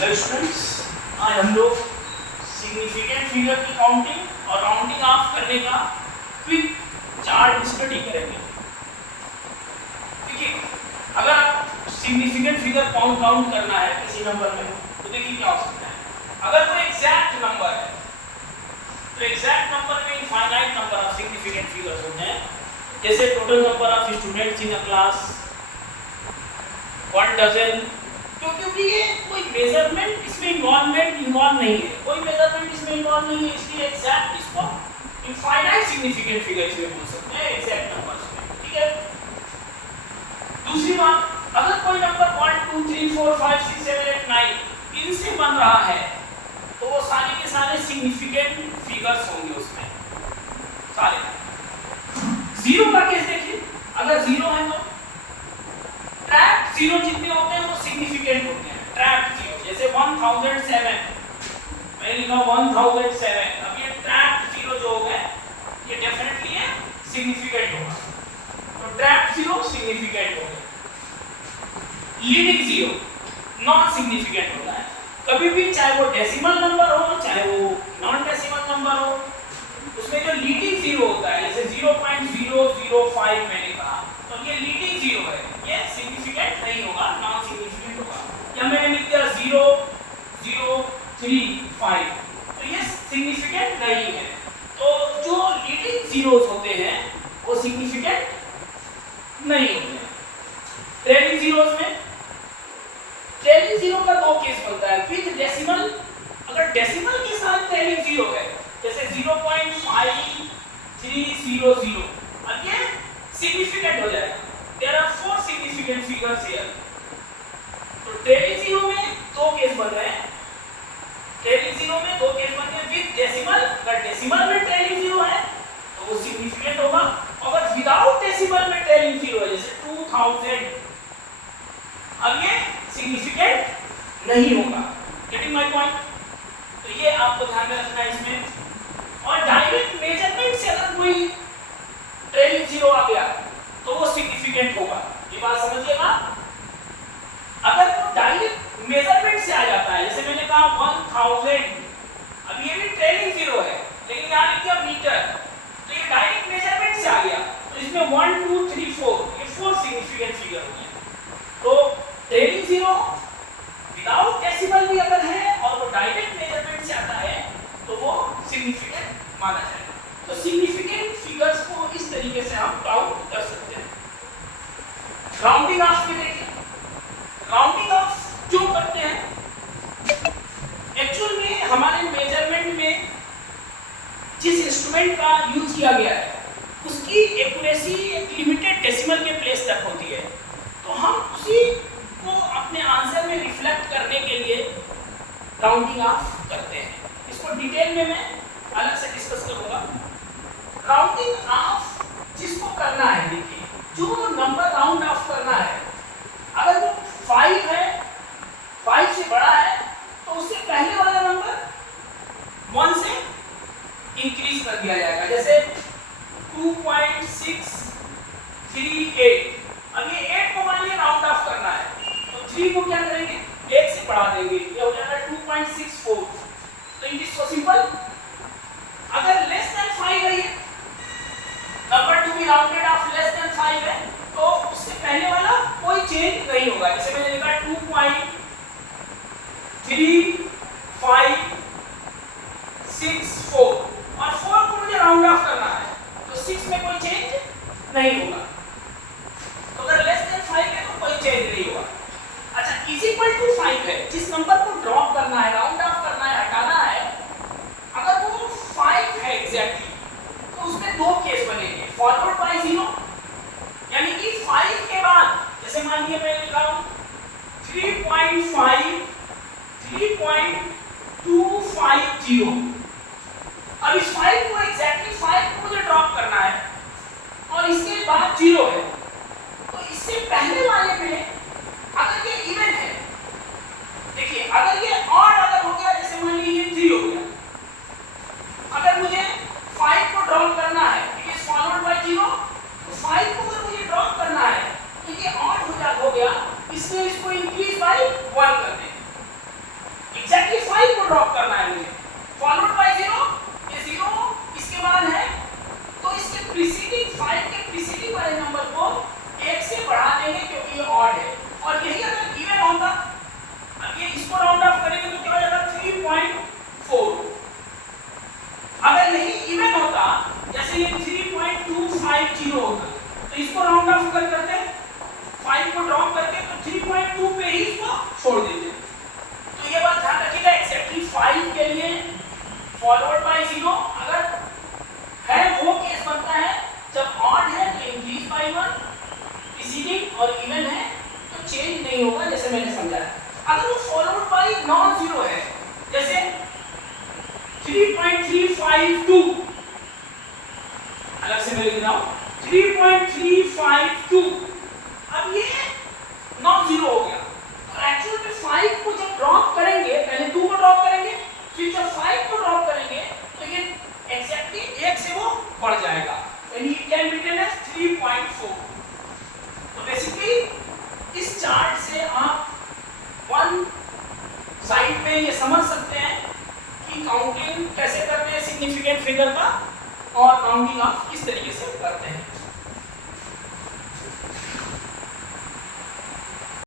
Hello students, आज हम लोग सिग्निफिकेंट फिगर की काउंटिंग और राउंडिंग ऑफ करने का क्विक चार्ट स्टडी करेंगे। देखिए, अगर आप सिग्निफिकेंट फिगर काउंट करना है किसी नंबर में तो देखिए क्या हो सकता है। अगर कोई एग्जैक्ट नंबर है तो एग्जैक्ट नंबर में infinite number of significant figures होते हैं, जैसे total number of students in a class 1 dozen. क्योंकि ये कोई मेजरमेंट इसमें इन्वॉल्व नहीं है, कोई मेजरमेंट इसमें इन्वॉल्व नहीं है, इसलिए एग्जैक्ट इसको इनफाइनाइट सिग्निफिकेंट फिगर इसमें बोल सकते हैं एग्जैक्ट नंबर्स में। ठीक है। दूसरी बात, अगर कोई नंबर 1 2 3 4 5 6 7 8 9 इनसे बन रहा है तो वो सारे के सारे सिग्निफिकेंट फिगर्स होंगे उसमें सारे। जीरो का केस देखिए, अगर जीरो है तो ट्रैप जीरो जितने होते हैं वो सिग्निफिकेंट होते हैं। ट्रैप जीरो जैसे 1007, मैंने लिखा 1007, अब ये ट्रैप जीरो जो हो गए ये डेफिनेटली है सिग्निफिकेंट होगा, तो ट्रैप जीरो सिग्निफिकेंट हो गया। लीडिंग जीरो नॉन सिग्निफिकेंट होता है, कभी भी चाहे वो डेसिमल नंबर हो चाहे वो नॉन डेसिमल नंबर हो, उसमें जो लीडिंग जीरो होता है जैसे 0.005 मैंने कहा तो ये लीडिंग जीरो है, ये सिग्निफिकेंट नहीं होगा, नॉन सिग्निफिकेंट होगा। या मैंने लिख दिया 0.035 तो ये सिग्निफिकेंट नहीं है। तो जो लीडिंग जीरोस होते हैं वो सिग्निफिकेंट नहीं होते हैं। ट्रेलिंग जीरोस में ट्रेलिंग जीरो का दो केस बनता है, विद डेसिमल। अगर डेसिमल के साथ ट्रेलिंग जीरो है जैसे 0.5300, अब ये सिग्निफिकेंट हो जाएगा। There are 4 significant figures here. तो ट्रेलिंग जीरो में दो केस बन रहे हैं, ट्रेलिंग जीरो में दो केस बन रहे हैं विद डेसिमल। अगर डेसिमल में ट्रेलिंग जीरो है तो वो सिग्निफिकेंट होगा, अगर विदाउट डेसिमल में ट्रेलिंग जीरो है जैसे 2000, अब ये सिग्निफिकेंट नहीं होगा। Getting my point? तो ये आपको ध्यान में रखना है इसमें। और डायरेक्ट मेजरमेंट से अगर कोई ट्रेलिंग जीरो आ गया तो वो सिग्निफिकेंट होगा, ये बात समझिएगा। अगर वो डायरेक्ट मेजरमेंट से आ जाता है जैसे मैंने कहा 1000, अब ये भी ट्रेलिंग जीरो है लेकिन यहाँ लिख दिया मीटर, तो ये डायरेक्ट मेजरमेंट से आ गया तो इसमें 1 2 3 4 ये 4 सिग्निफिकेंट फिगर हो गए। तो ट्रेलिंग जीरो विदाउट डेसिमल भी अगर है और वो डायरेक्ट मेजरमेंट से आता है तो वो सिग्निफिकेंट माना जाएगा। तो सिग्निफिकेंट फिगर्स को इस तरीके से हम काउंट कर सकते हैं। राउंडिंग ऑफ में देखिए, राउंडिंग ऑफ जो करते हैं एक्चुअल में हमारे मेजरमेंट में जिस इंस्ट्रूमेंट का यूज किया गया है उसकी एक्यूरेसी एक लिमिटेड डेसिमल के प्लेस तक होती है, तो हम उसी को अपने आंसर में रिफ्लेक्ट करने के लिए राउंडिंग ऑफ करते हैं। इसको डिटेल में मैं अलग से डिस्कस करूंगा। राउंडिंग ऑफ जिसको करना है, देखिए जो नंबर राउंड ऑफ करना है अगर वो 5 है, 5 से बड़ा है तो उससे पहले वाला नंबर 1 से इंक्रीज कर दिया जाएगा। जैसे 2.638, अब ये 8 को मान लिया राउंड ऑफ करना है तो 3 को क्या करेंगे 1 से बढ़ा देंगे, ये हो जाएगा 2.64। तो इट इज सो सिंपल। अगर लेस देन 5 है, ये number to be rounded off less than 5 है तो उससे पहले वाला कोई चेंज नहीं होगा। जैसे मैंने लिखा 2.3564 और 4 को मुझे राउंड ऑफ करना है तो 6 में कोई चेंज नहीं होगा। तो अगर लेस देन 5 है तो कोई चेंज नहीं होगा। अच्छा, इज इक्वल टू 5 है, जिस नंबर को ड्रॉप करना है, राउंड ऑफ करना है, हटाना है, अगर वो 5 है एग्जैक्टली तो उसमें दो केस बनेंगे, फॉरवर्ड बाय 0, यानी कि 5 के बाद जैसे मान लिया मैं लिखा हूं 3.250, अब इस 5 को एग्जैक्टली 5 को मुझे ड्रॉप करना है और इसके बाद 0 है, तो इससे पहले वाले में अगर ये इवन है, देखिए अगर ये ऑड अगर हो गया जैसे मान लीजिए 3 हो गया, अगर मुझे 5 को ड्रॉप करना है इट इज फॉलोड बाय 0, तो 5 को अगर मुझे ड्रॉप करना है तो ये ऑड हो गया, इसलिए इसको इंक्रीज बाय 1 कर देंगे। छोड़ दीजिए। तो ये बात ध्यान रखिएगा, एक्जेक्टली 5 के लिए फॉरवर्ड बाय 0 अगर है वो केस बनता है जब ऑड है तो इंक्रीज बाय 1, प्रीसीडिंग और इवन है तो चेंज नहीं होगा, जैसे मैंने समझाया। अगर वो फॉलोड बाय नॉन जीरो है, जैसे 3.352, अलग से मैं लिख रहा हूं 3.352, अब ये नॉन जीरो हो गया। तो एक्चुअल में 5 को जब ड्रॉप करेंगे, पहले 2 को ड्रॉप करेंगे, फिर जब 5 को ड्रॉप करेंगे तो ये एक्जेक्टली 1 से वो बढ़ जाएगा, यानी it can be written as 3.4। तो बेसिकली इस चार्ट से आप वन साइड में ये समझ सकते हैं कि काउंटिंग कैसे करते हैं सिग्निफिकेंट फिगर का, और राउंडिंग आप किस तरीके से करते हैं।